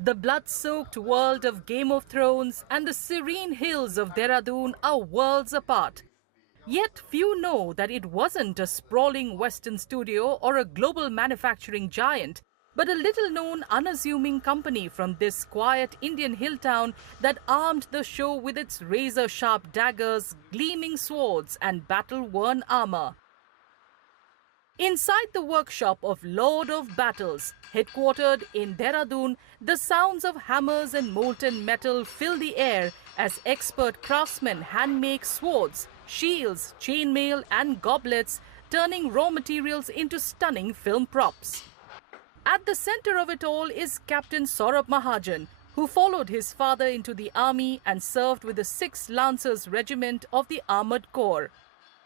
The blood-soaked world of Game of Thrones and the serene hills of Dehradun are worlds apart. Yet few know that it wasn't a sprawling Western studio or a global manufacturing giant, but a little-known, unassuming company from this quiet Indian hill town that armed the show with its razor-sharp daggers, gleaming swords and battle-worn armor. Inside the workshop of Lord of Battles, headquartered in Dehradun, the sounds of hammers and molten metal fill the air as expert craftsmen hand-make swords, shields, chainmail and goblets, turning raw materials into stunning film props. At the center of it all is Captain Saurabh Mahajan, who followed his father into the army and served with the 6th Lancers Regiment of the Armored Corps.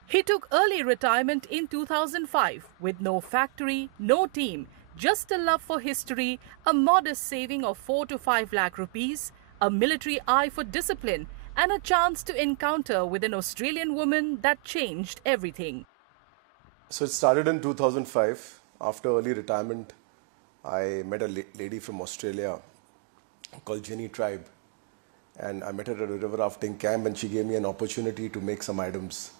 He took early retirement in 2005 with no factory, no team, just a love for history, a modest saving of 4 to 5 lakh rupees, a military eye for discipline, and a chance to encounter with an Australian woman that changed everything. So it started in 2005. After early retirement, I met a lady from Australia called Jenny Tribe. And I met her at a river rafting camp and she gave me an opportunity to make some items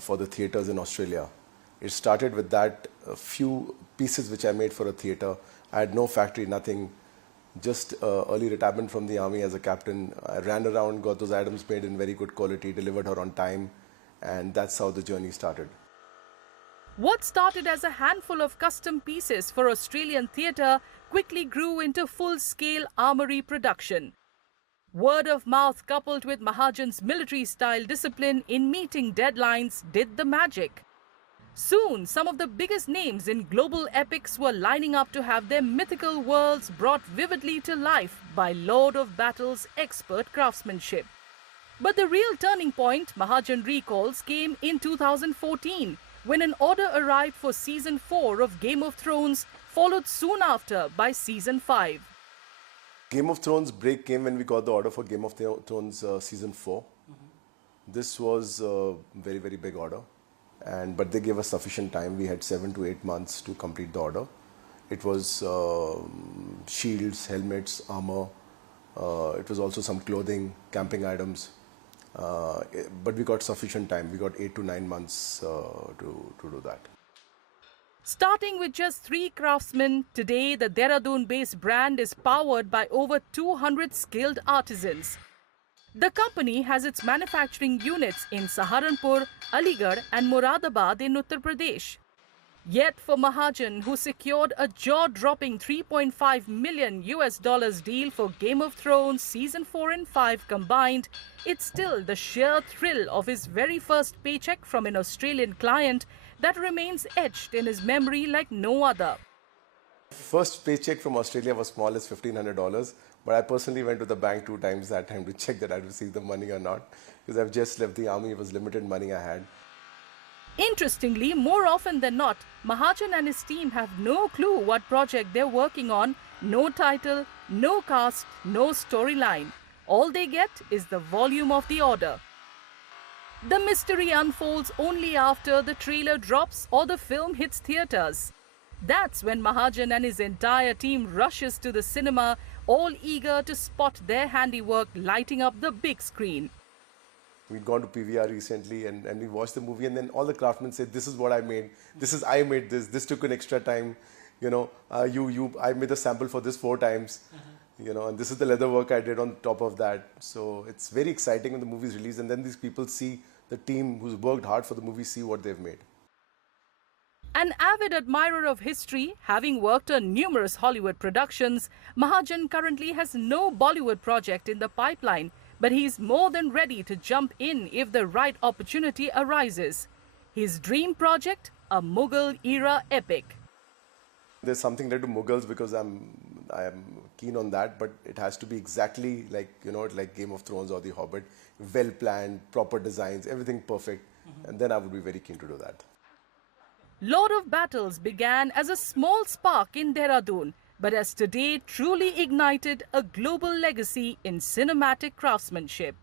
for the theatres in Australia. It started with that, a few pieces which I made for a theatre. I had no factory, nothing, just early retirement from the army as a captain. I ran around, got those items made in very good quality, delivered her on time, and that's how the journey started. What started as a handful of custom pieces for Australian theatre quickly grew into full-scale armoury production. Word of mouth coupled with Mahajan's military-style discipline in meeting deadlines did the magic. Soon, some of the biggest names in global epics were lining up to have their mythical worlds brought vividly to life by Lord of Battles' expert craftsmanship. But the real turning point, Mahajan recalls, came in 2014, when an order arrived for Season 4 of Game of Thrones, followed soon after by Season 5. Game of Thrones break came when we got the order for Game of Thrones Season 4. This was a very, very big order. But they gave us sufficient time. We had 7 to 8 months to complete the order. It was shields, helmets, armor. It was also some clothing, camping items. But we got sufficient time. We got 8 to 9 months to do that. Starting with just 3 craftsmen, today the Dehradun-based brand is powered by over 200 skilled artisans. The company has its manufacturing units in Saharanpur, Aligarh and Moradabad in Uttar Pradesh. Yet for Mahajan, who secured a jaw-dropping $3.5 million deal for Game of Thrones Season 4 and 5 combined, it's still the sheer thrill of his very first paycheck from an Australian client that remains etched in his memory like no other. First paycheck from Australia was small as $1,500, but I personally went to the bank 2 times that time to check that I'd received the money or not, because I've just left the army. It was limited money I had. Interestingly, more often than not, Mahajan and his team have no clue what project they're working on, no title, no cast, no storyline. All they get is the volume of the order. The mystery unfolds only after the trailer drops or the film hits theatres. That's when Mahajan and his entire team rushes to the cinema, all eager to spot their handiwork lighting up the big screen. We'd gone to PVR recently and we watched the movie, and then all the craftsmen said, this is what I made, I made this took an extra time, I made a sample for this 4 times, and this is the leather work I did on top of that. So it's very exciting when the movie is released and then these people see, the team who's worked hard for the movie, see what they've made. An avid admirer of history, having worked on numerous Hollywood productions, Mahajan currently has no Bollywood project in the pipeline, but he's more than ready to jump in if the right opportunity arises. His dream project, a Mughal-era epic. There's something related to Mughals because I am keen on that, but it has to be exactly like, like Game of Thrones or The Hobbit, well planned, proper designs, everything perfect, and then I would be very keen to do that. Lord of Battles began as a small spark in Dehradun, but has today truly ignited a global legacy in cinematic craftsmanship.